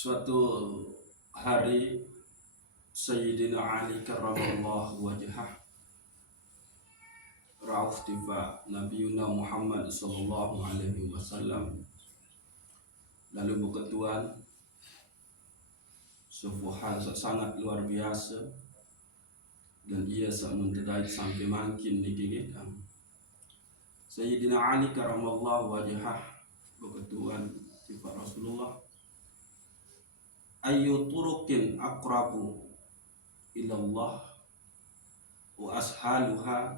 Suatu hari Sayyidina Ali karramallahu wajhah Rauf tiba Nabiuna Muhammad sallallahu alaihi wasallam, lalu berketuan sebuah hal sangat luar biasa, dan ia menterai sampai makin digigitkan. Sayyidina Ali karramallahu wajhah berketuan tiba Rasulullah, ayyu turukin aqrabu ilallah wa ashaluha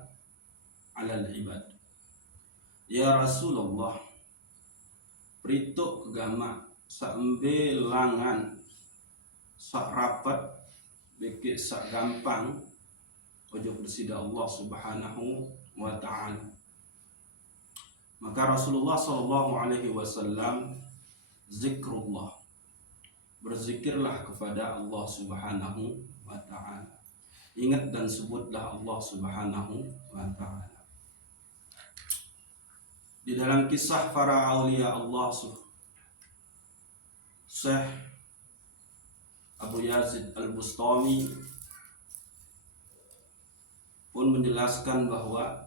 alal ibad. Ya Rasulullah, prituk agama saembe langan sak rapat beki sak gampang ojo bersida Allah Subhanahu wa ta'ala. Maka Rasulullah sallallahu alaihi wasallam zikrullah, berzikirlah kepada Allah Subhanahu wa ta'ala. Ingat dan sebutlah Allah Subhanahu wa ta'ala. Di dalam kisah para aulia Allah, Syekh Abu Yazid Al-Bustami pun menjelaskan bahwa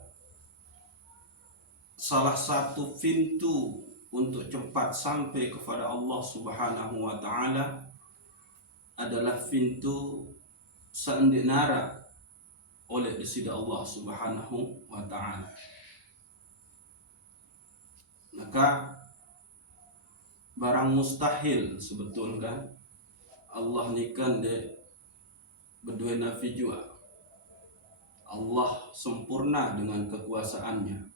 salah satu pintu untuk cepat sampai kepada Allah Subhanahu wa ta'ala adalah pintu seendinara oleh disida Allah Subhanahu wa ta'ala. Maka barang mustahil sebetulnya Allah nikan de berdua nafi jua. Allah sempurna dengan kekuasaannya.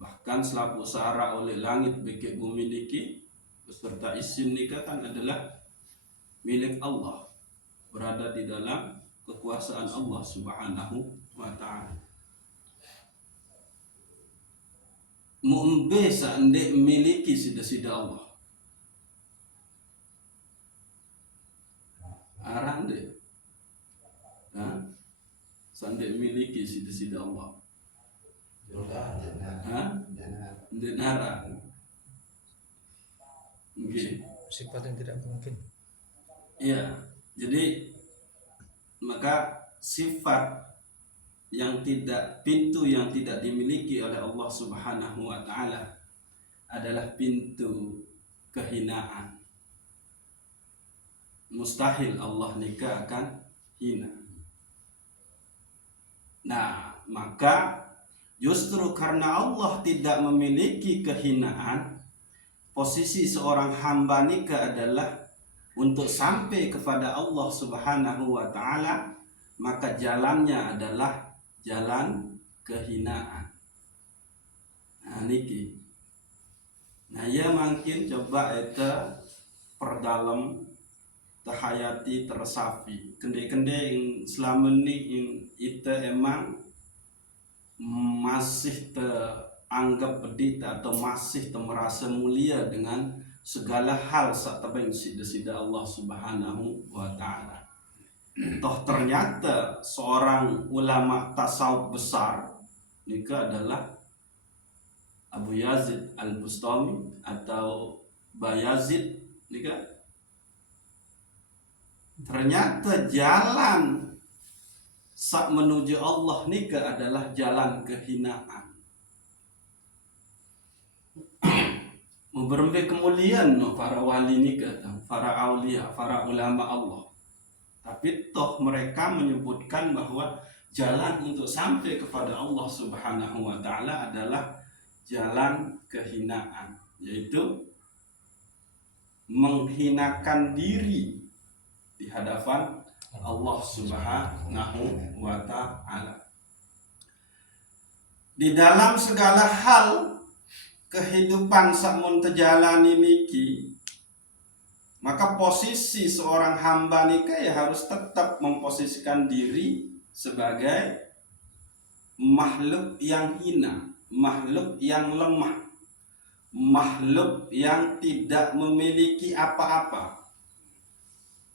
Bahkan selaku sahara oleh langit beki bumi niki beserta isin nikah kan adalah milik Allah, berada di dalam kekuasaan Allah Subhanahu wa ta'ala. Mu'mbe seandainya memiliki sida-sida Allah arang deh, seandainya memiliki sida-sida Allah denara sifat yang tidak mungkin. Iya, jadi maka sifat yang tidak, pintu yang tidak dimiliki oleh Allah Subhanahu wa ta'ala adalah pintu kehinaan. Mustahil Allah nikah akan hina. Nah, maka justru karena Allah tidak memiliki kehinaan, posisi seorang hamba nikah adalah untuk sampai kepada Allah Subhanahu wa ta'ala, maka jalannya adalah jalan kehinaan. Nah niki, nah ya makin coba eta perdalam tahayati tersapi kende-kende yang selama ini yang ita emang masih teranggap pedit atau masih merasa mulia dengan segala hal saat tabeng sida Allah Subhanahu wa ta'ala. Toh ternyata seorang ulama tasawuf besar nika adalah Abu Yazid Al-Bustami atau Bayazid nika. Ternyata jalan sak menuju Allah nika adalah jalan kehinaan. Memberembe kemuliaan para wali nika, para aulia, para ulama Allah. Tapi toh mereka menyebutkan bahwa jalan untuk sampai kepada Allah Subhanahu wa ta'ala adalah jalan kehinaan, yaitu menghinakan diri di hadapan Allah Subhanahu wa ta'ala. Di dalam segala hal kehidupan samun terjalani niki, maka posisi seorang hamba nikah ya harus tetap memposisikan diri sebagai makhluk yang hina, makhluk yang lemah, makhluk yang tidak memiliki apa-apa.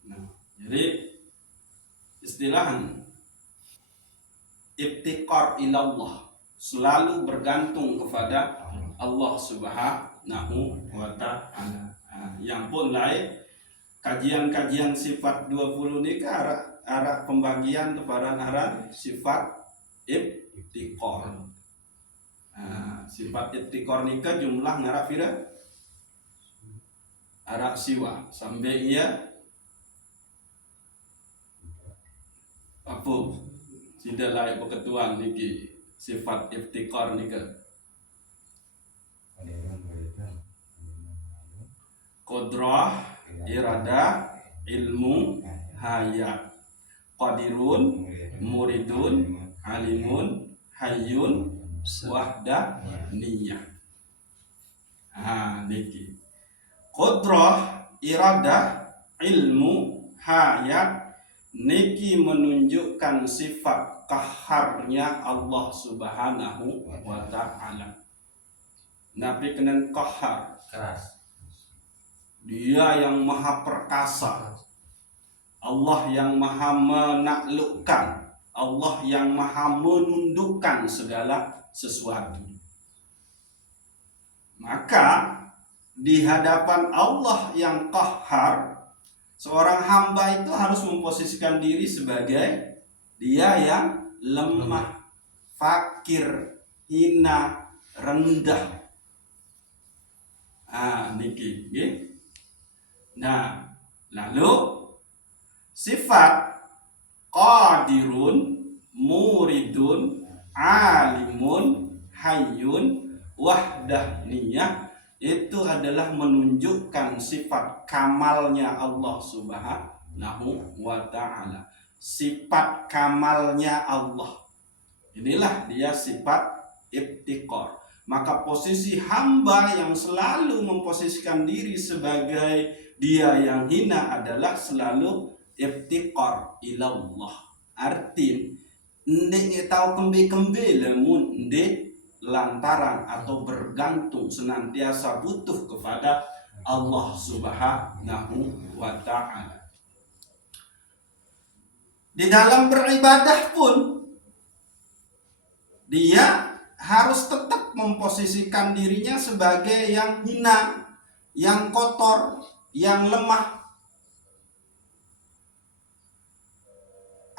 Nah, jadi istilah iftiqar ilallah, selalu bergantung kepada Allah Subhanahu wa ta'ala. Yang pun lain kajian-kajian sifat 20 ni ke arah pembagian kepada arah sifat ibtikor. Sifat ibtikor ni ke jumlah ngarak pira? Arak siwa sampai ia apa? Tidak layak berketuan niki sifat ibtikor ni ke Qudrah, irada, ilmu, hayat, qadirun, muridun, alimun, hayyun, wahdah, niyah. Niki. Qudrah, irada, ilmu, hayat, niki menunjukkan sifat qaharnya Allah Subhanahu wa ta'ala. Nabi kenen qahar, keras. Dia yang maha perkasa, Allah yang maha menaklukkan, Allah yang maha menundukkan segala sesuatu. Maka di hadapan Allah yang qahhar, seorang hamba itu harus memposisikan diri sebagai dia yang lemah, fakir, hina, rendah. Niki, nggih. Nah, lalu sifat qadirun, muridun, alimun, hayyun, wahdahniyah itu adalah menunjukkan sifat kamalnya Allah Subhanahu wa ta'ala. Sifat kamalnya Allah. Inilah dia sifat ibtikor. Maka posisi hamba yang selalu memposisikan diri sebagai dia yang hina adalah selalu ibtikor ilallah. Arti ndek tahu kembe-kembe lemun ndek lantaran atau bergantung senantiasa butuh kepada Allah Subhanahu wa ta'ala. Di dalam beribadah pun dia harus tetap memposisikan dirinya sebagai yang hina, yang kotor, yang lemah.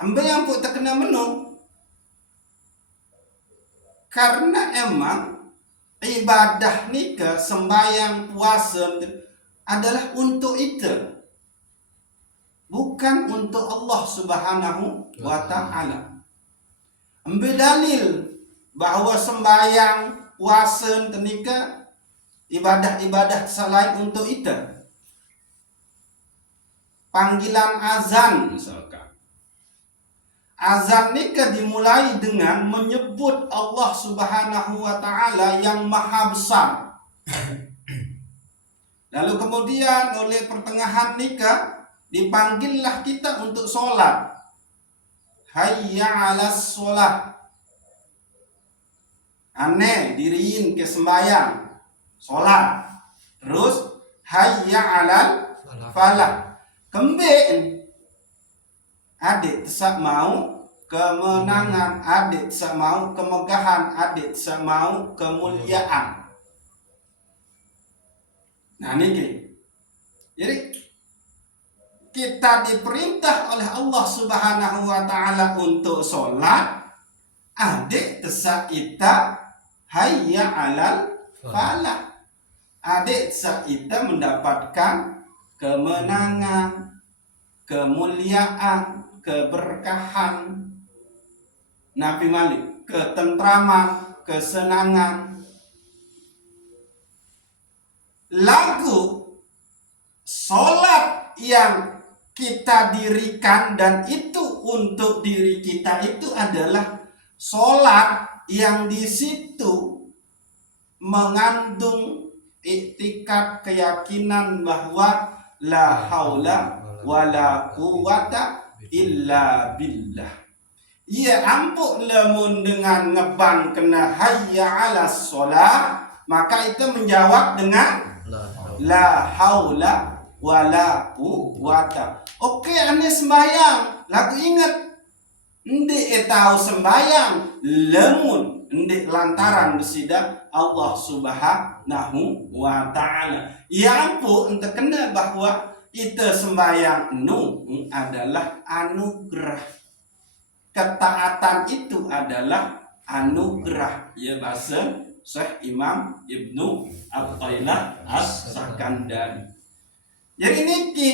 Ambil yang pun terkena menu. Karena emang ibadah nikah, sembahyang, puasa adalah untuk itu. Bukan untuk Allah Subhanahu wa ta'ala. Ambil dalil bahwa sembahyang, puasa, nikah, ibadah-ibadah selain untuk itu. Panggilan azan misalkan. Azan nikah dimulai dengan menyebut Allah Subhanahu wa ta'ala yang maha besar. Lalu kemudian oleh pertengahan nikah dipanggillah kita untuk sholat. Hayya 'alas sholat. Aneh diriin ke sembahyang, sholat. Terus hayya 'alal falah. Kembali adik tak mau kemenangan, adik tak mau kemegahan, adik tak mau kemuliaan. Nah ini. Jadi kita diperintah oleh Allah Subhanahu wa ta'ala untuk sholat. Adik tak kita hayya 'alal falah. Adik tak kita mendapatkan kemenangan, kemuliaan, keberkahan, Nabi Malik, ketentraman, kesenangan. Lagu sholat yang kita dirikan dan itu untuk diri kita itu adalah sholat yang di situ mengandung iktikad keyakinan bahwa la haula wala quwata illa billah. Ya ampun lemun dengan ngebang kena hayya 'alas sholat, maka itu menjawab dengan la haula wala quwata. Oke, ane sembahyang, lagu ingat ndek tahu sembahyang lemun ndek lantaran besida Allah Subhanahu wa ta'ala. Ya ampun ente kena bahwa Ite sembayang nu adalah anugerah. Ketaatan itu adalah anugerah. Ya bahasa Syekh Imam Ibnu Athaillah As-Sakandari. Jadi niki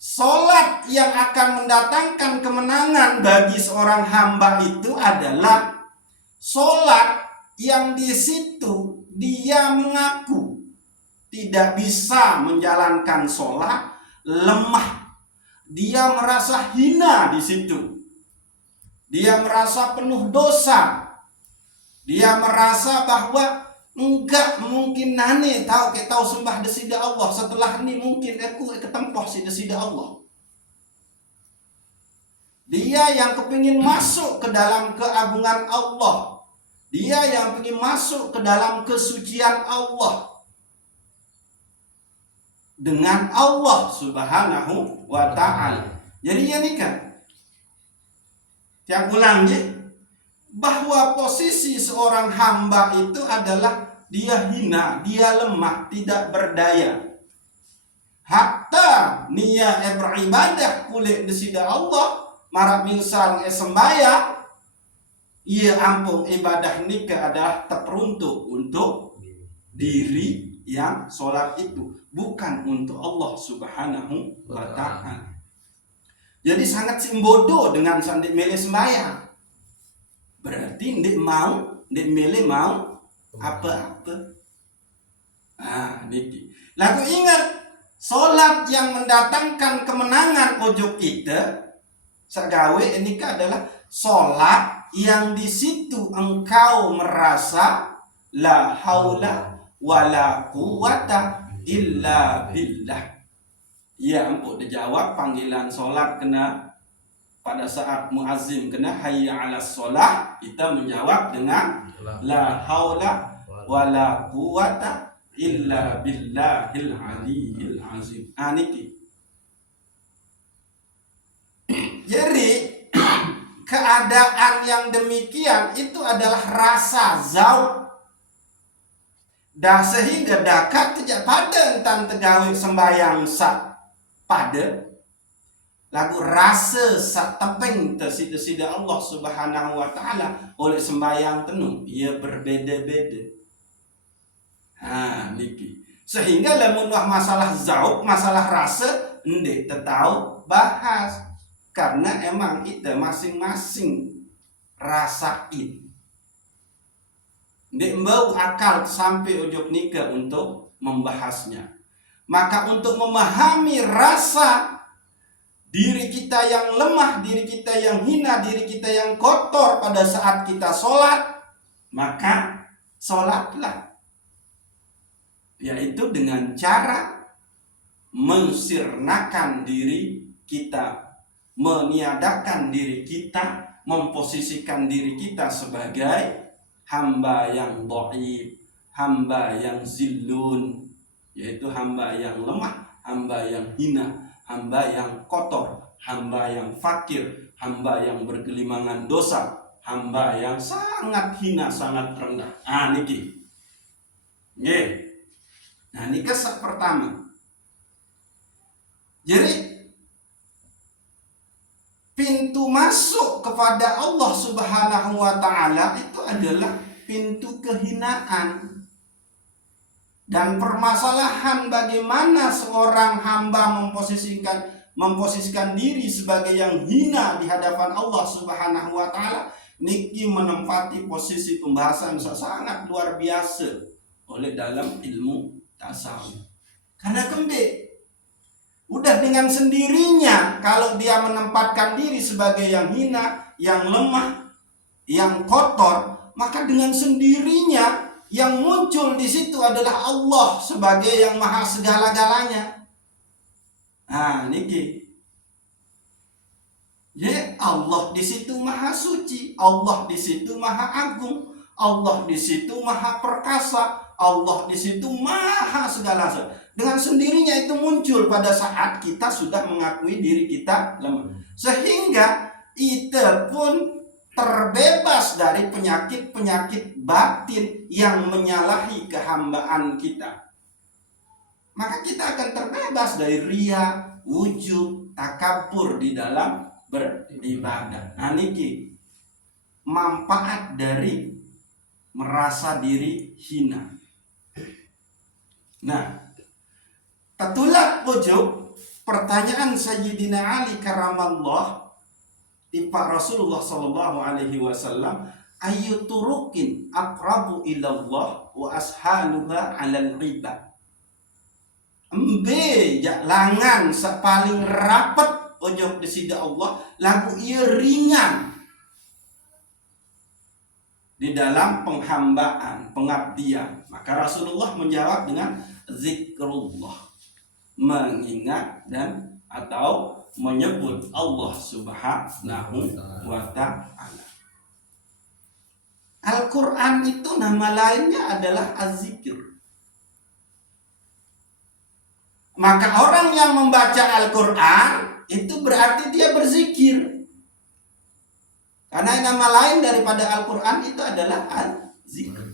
salat yang akan mendatangkan kemenangan bagi seorang hamba itu adalah salat yang di situ dia mengaku tidak bisa menjalankan sholat, lemah. Dia merasa hina di situ. Dia merasa penuh dosa. Dia merasa bahwa enggak mungkin nane tahu sembah desida Allah. Setelah ini mungkin aku ketempoh si desida Allah. Dia yang kepingin masuk ke dalam keagungan Allah. Dia yang ingin masuk ke dalam kesucian Allah. Dengan Allah Subhanahu wa ta'ala. Jadi ya nikah. Tiap ulang ya, bahwa posisi seorang hamba itu adalah dia hina, dia lemah, tidak berdaya. Hatta niat beribadah kulit desida Allah, marah misal sembahyang, ia ampun ibadah nikah adalah terperuntuk untuk diri yang sholat itu, bukan untuk Allah Subhanahu wa ta'ala. Jadi sangat simbodo dengan sandik milih sembahyang. Berarti ndik milih mau apa-apa. Niki. Lagu ingat, sholat yang mendatangkan kemenangan ojo kita sagawe ini adalah sholat yang di situ engkau merasa la haula wala quwata illa billah. Ya ampun, dijawab panggilan sholat kena pada saat muazzin kena hayya 'alas sholat, kita menjawab dengan la haula wala quwata illa billahil aliyil azim. Niki. Jadi keadaan yang demikian itu adalah rasa zauq. Dah sehingga dakat tidak pada entan tegawe sembayang sak pada lagu rasa sak tepeng tersida Allah Subhanahu wa ta'ala oleh sembayang tenung ia berbeda-beda. Niki. Sehingga lamun masalah zauq, masalah rasa ndek tetau bahas karena emang kita masing-masing rasain. Ndek mbau akal sampai ujung nikah untuk membahasnya. Maka untuk memahami rasa diri kita yang lemah, diri kita yang hina, diri kita yang kotor pada saat kita sholat, maka sholatlah. Yaitu dengan cara mensirnakan diri kita, meniadakan diri kita, memposisikan diri kita sebagai hamba yang dhaif, hamba yang zillun, yaitu hamba yang lemah, hamba yang hina, hamba yang kotor, hamba yang fakir, hamba yang bergelimangan dosa, hamba yang sangat hina, sangat rendah. Niki. Nggih. Ini kesak pertama. Jadi pintu masuk kepada Allah Subhanahu wa ta'ala itu adalah pintu kehinaan. Dan permasalahan bagaimana seorang hamba memposisikan diri sebagai yang hina di hadapan Allah Subhanahu wa ta'ala, niki menempati posisi pembahasan sangat luar biasa oleh dalam ilmu tasawuf. Karena udah dengan sendirinya kalau dia menempatkan diri sebagai yang hina, yang lemah, yang kotor, maka dengan sendirinya yang muncul di situ adalah Allah sebagai yang maha segala-galanya. Niki. Ya, Allah di situ maha suci, Allah di situ maha agung, Allah di situ maha perkasa, Allah di situ maha segala sesuatu. Dengan sendirinya itu muncul pada saat kita sudah mengakui diri kita lemah. Sehingga kita pun terbebas dari penyakit-penyakit batin yang menyalahi kehambaan kita. maka kita akan terbebas dari riya, ujub, takabur di dalam beribadah. Nah niki manfaat dari merasa diri hina. Nah, tetulak ujub pertanyaan Sayyidina Ali karamallah tipa Rasulullah sallallahu alaihi wasallam, ayu turukin aqrabu ilallah wa ashaluha 'alal ibad. Embe langan sepaling rapat ujub di sida Allah lagu ia ringan di dalam penghambaan, pengabdian. Maka Rasulullah menjawab dengan zikrullah, mengingat dan atau menyebut Allah Subhanahu wa ta'ala. Al-Quran itu nama lainnya adalah az-zikr. Maka orang yang membaca Al-Quran itu berarti dia berzikir. Karena nama lain daripada Al-Quran itu adalah az-zikr.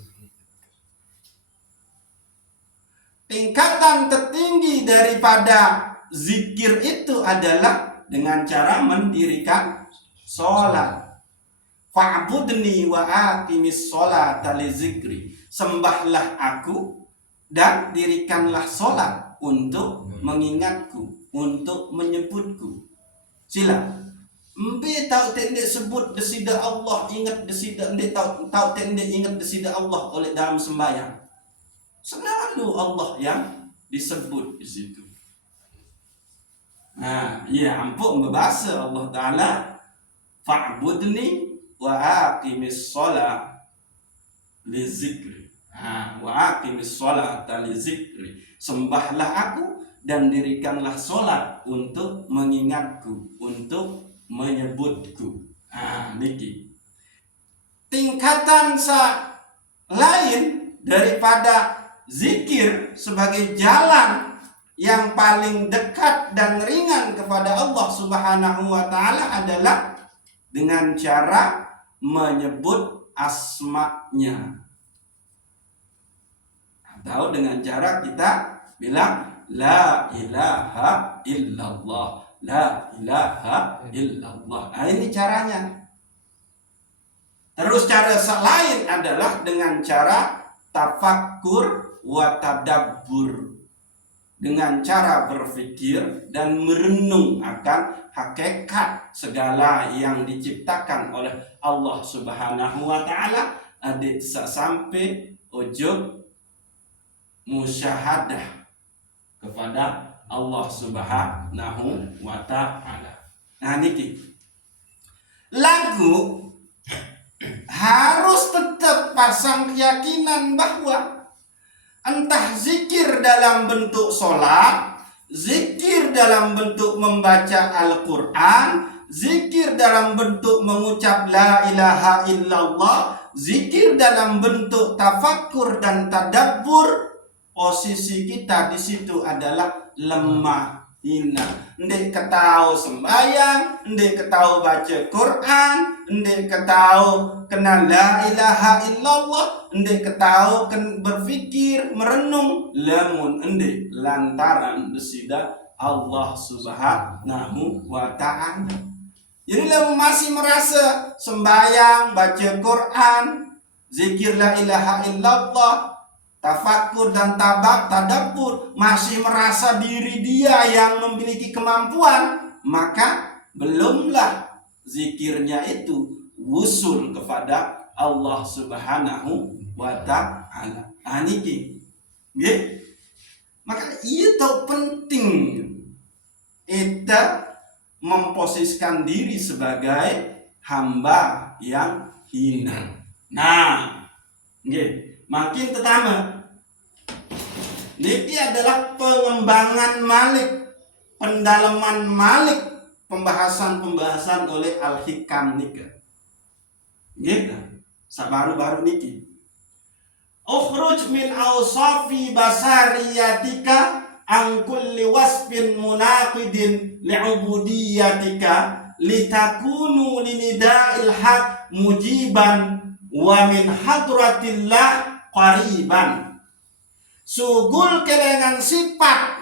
Tingkatan tertinggi daripada zikir itu adalah dengan cara mendirikan sholat. Fa'budni wa aqimis sholata li zikri. Sembahlah aku dan dirikanlah sholat untuk mengingatku, untuk menyebutku. Sila. Mbe tahu tendek sebut desida Allah, ingat desida ndek tahu tendek ingat desida Allah oleh dalam sembahyang. Selalu Allah yang disebut di situ. Nah, ya ampun berbahasa Allah Ta'ala, fa'budni wa aqimis sholat li zikri. Wa aqimis sholat li zikri. Sembahlah aku dan dirikanlah sholat untuk mengingatku, untuk menyebutku. Niki. Tingkatan lain daripada zikir sebagai jalan yang paling dekat dan ringan kepada Allah Subhanahu wa ta'ala adalah dengan cara menyebut asma-Nya. Atau dengan cara kita bilang la ilaha illallah, la ilaha illallah. Nah, ini caranya. Terus cara lain adalah dengan cara tafakkur wa tadabbur, dengan cara berpikir dan merenung akan hakikat segala yang diciptakan oleh Allah Subhanahu wa ta'ala, adik sampai ujub musyahadah kepada Allah Subhanahu wa ta'ala. Nah niki lagu harus tetap pasang keyakinan bahwa entah zikir dalam bentuk sholat, zikir dalam bentuk membaca Al-Quran, zikir dalam bentuk mengucap la ilaha illallah, zikir dalam bentuk tafakkur dan tadabbur, posisi kita di situ adalah lemah, hina. Ndek ketahu sembahyang, ndek ketahu baca Quran, ndek ketahu kenal la ilaha illallah, ndek ketahu berfikir, merenung, lamun ndek lantaran desida Allah Subhanahu wa ta'ala. Jadi lamun masih merasa sembahyang, baca Quran, zikir la ilaha illallah, tafakkur dan tadabbur masih merasa diri dia yang memiliki kemampuan, maka belumlah zikirnya itu wusul kepada Allah Subhanahu wa ta'ala. Niki. Nggih. Maka itu penting kita memposisikan diri sebagai hamba yang hina. Nah, nggih. Makin pertama, niki adalah pengembangan malik, pendalaman malik, pembahasan oleh Al-Hikam nika. Gitu. Sabaru-baru niki. Ukhruj min awsafi basariyatika an kulli wasfin munaqidin li'ubudiyatika litakunu linida'il haq mujiban wa min hadratillah qariban. sugul kelengan sifat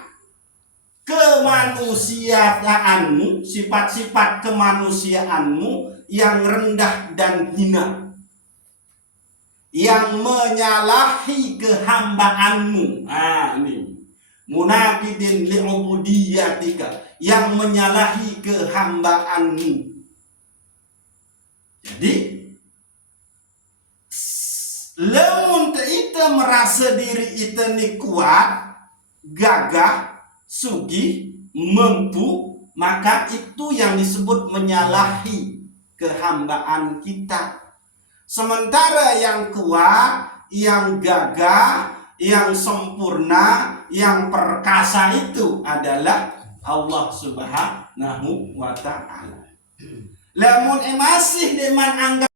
kemanusiaanmu, sifat-sifat kemanusiaanmu yang rendah dan hina, yang menyalahi kehambaanmu. Ini munaqidin li'ubudiyatika, yang menyalahi kehambaanmu. Jadi lamun kita merasa diri kita ni kuat, gagah, sugih, mampu, maka itu yang disebut menyalahi kehambaan kita. Sementara yang kuat, yang gagah, yang sempurna, yang perkasa itu adalah Allah Subhanahu wa ta'ala. Lamun masih deman anggap